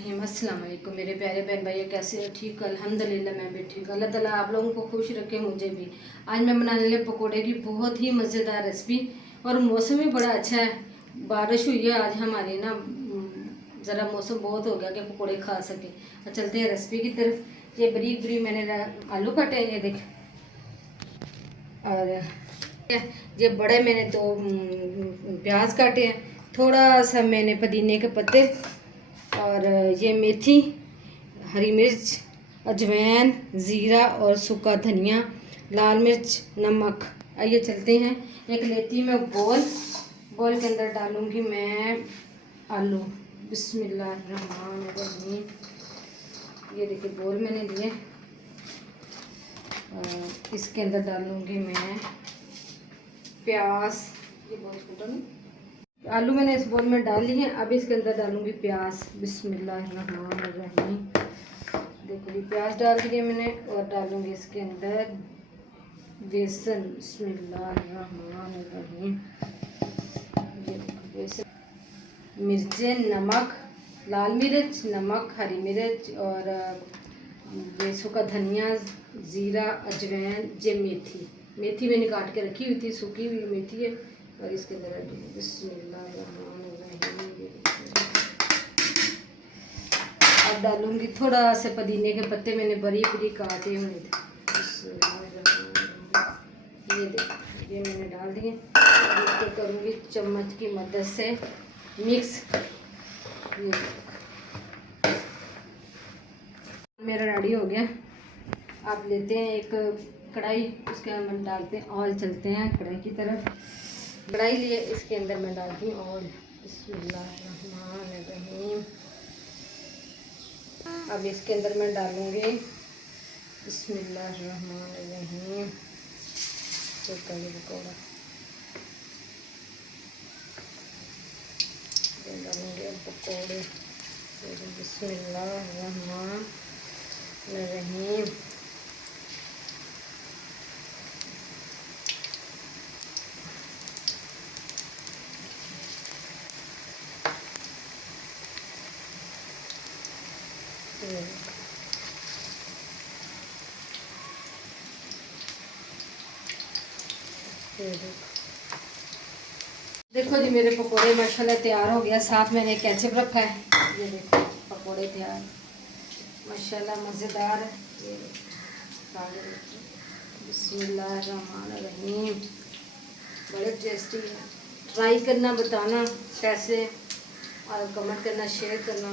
रहीम। अस्सलाम वालेकुम मेरे प्यारे बहन भाई, कैसे हो? ठीक, अल्हम्दुलिल्लाह मैं भी ठीक। अल्लाह ताला आप लोगों को खुश रखे, मुझे भी। आज मैं बनाने लगे पकोड़े की बहुत ही मज़ेदार रेसिपी, और मौसम भी बड़ा अच्छा है, बारिश हुई है आज हमारी ना, ज़रा मौसम बहुत हो गया कि पकोड़े खा सके। और चलते हैं रेसिपी की तरफ। ये बरीक बरीक मैंने आलू काटे हैं, ये देख, और ये बड़े मैंने दो प्याज काटे हैं, थोड़ा सा मैंने पुदीने के पत्ते, और ये मेथी, हरी मिर्च, अजवाइन, ज़ीरा और सूखा धनिया, लाल मिर्च, नमक। आइए चलते हैं। एक लेती मैं बोल के अंदर डालूंगी मैं आलू। बिस्मिल्लाहिर्रहमानिर्रहीम। ये देखिए बोल मैंने लिए, इसके अंदर डालूंगी मैं प्याज। ये बोल छोटा नहीं, आलू मैंने इस बोल में डाल लिए। अब इसके अंदर डालूंगी प्याज। बिस्मिल्लाहिर्रहमानिर्रहीम। देखो ये प्याज डाल दिए मैंने, और डालूंगी इसके अंदर बेसन। बिस्मिल्लाहिर्रहमानिर्रहीम। ये देखो बेसन, मिर्चें, नमक, लाल मिर्च, नमक, हरी मिर्च, और ये सूखा धनिया, ज़ीरा, अजवाइन, ये मेथी मैंने काट के रखी हुई थी, सूखी हुई मेथी है, और इसके अंदर बिस्मिल्लाहिर्रहमानिर्रहीम। अब डालूंगी थोड़ा सा पुदीने के पत्ते, मैंने बरीक बरीक काटे हुए थे। ये देखो ये मैंने डाल दिए। इसको करूँगी चम्मच की मदद से मिक्स। ये मेरा रेडी हो गया। आप लेते हैं एक कढ़ाई, उसके अंदर डालते हैं ऑयल। चलते हैं कढ़ाई की तरफ। कढ़ाई लिए, इसके अंदर मैं डालती हूँ ऑयल। बिस्मिल्लाहिर्रहमानिर्रहीम। अब इसके अंदर मैं डालूँगी बिस्मिल्लाहिर्रहमानिर्रहीम पकौड़ा। डालूँगे अब पकौड़े। बिस्मिल्लाहिर्रहमानिर्रहीम। देखो जी मेरे पकोड़े माशाल्लाह तैयार हो गया। साथ मैंने केचप रखा है। ये देखो पकोड़े तैयार माशाल्लाह मज़ेदार है। ये बिस्मिल्लाहिर्रहमानिर्रहीम, बड़े टेस्टी है। ट्राई करना, बताना कैसे, और कमेंट करना, शेयर करना।